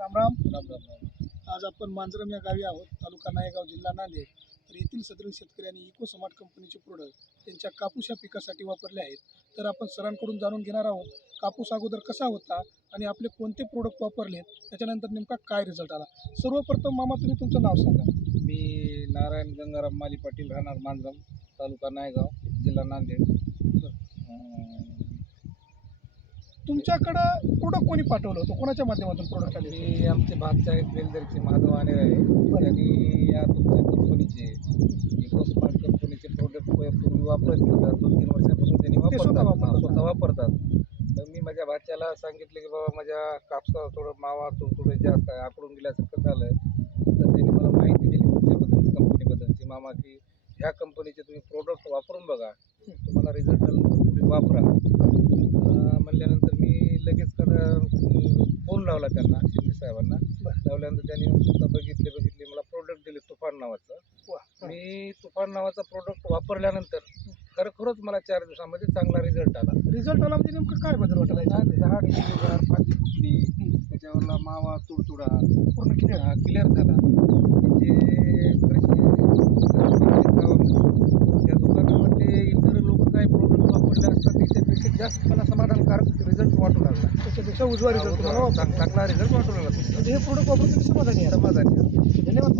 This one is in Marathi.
राम राम. राम राम राम. आज आपण मांजरम या गावी आहोत, तालुका नायगाव, जिल्हा नांदेड. तर येथील सदरील शेतकऱ्यांनी इको स्मार्ट कंपनीचे प्रोडक्ट त्यांच्या कापूस या पिकासाठी वापरले आहेत. तर आपण सरांकडून जाणून घेणार आहोत कापूस अगोदर कसा होता आणि आपले कोणते प्रोडक्ट वापरले, त्याच्यानंतर नेमका काय रिझल्ट आला. सर्वप्रथम मामा तुम्ही तुमचं नाव सांगा. मी नारायण गंगाराम माली पाटील, राहणार मांजरम, तालुका नायगाव, जिल्हा नांदेड. तुमच्याकडं प्रोडक्ट कोणी पाठवलं होतं, कोणाच्या माध्यमातून प्रोडक्ट आले? मी आमचे भागचे आहेत वेलदरचे माधव आणि आहे. त्यांनी या तुमच्या कंपनीचे इको स्मार्ट कंपनीचे प्रोडक्ट पूर्वी वापरत होतात. 2-3 वर्षापासून त्यांनी स्वतः वापरतात. तर मी माझ्या भाच्याला सांगितलं की बाबा माझ्या कापसावर थोडं मावा थोडं जास्त आहे, आकडून गेल्यासारखं झालं. तर त्यांनी मला माहिती दिली तुमच्याबद्दल, कंपनीबद्दलची, मामा की ह्या कंपनीचे तुम्ही प्रोडक्ट वापरून बघा, तुम्हाला रिझल्ट पुढे वापरा. म्हणल्यानंतर मी लगेच फोन लावला त्यांना, शिंदे साहेबांना. लावल्यानंतर त्यांनी स्वतः बघितले मला प्रोडक्ट दिले तुफान नावाचं. मी तुफान नावाचा प्रोडक्ट वापरल्यानंतर खरोखरच मला 4 दिवसामध्ये चांगला रिझल्ट आला. रिझल्ट आला म्हणजे नेमकं काय बदल वाटला? झाड हिरवीगार, फांदी फुटली, त्याच्यावरला मावा तुडतुडा पूर्ण क्लिअर झाला. जे त्या दुकानामधले इतर लोक काय प्रोडक्ट वापरले असतात त्याच्यापेक्षा जास्त मला समाधानकारक रिझल्ट वाटू लागला. त्याच्यापेक्षा उजवा रिझल्ट चांगला रिझल्ट वाटू लागला. म्हणजे हे प्रोडक्ट वापरून तुम्ही समाधानी आहे? समाधानी. धन्यवाद.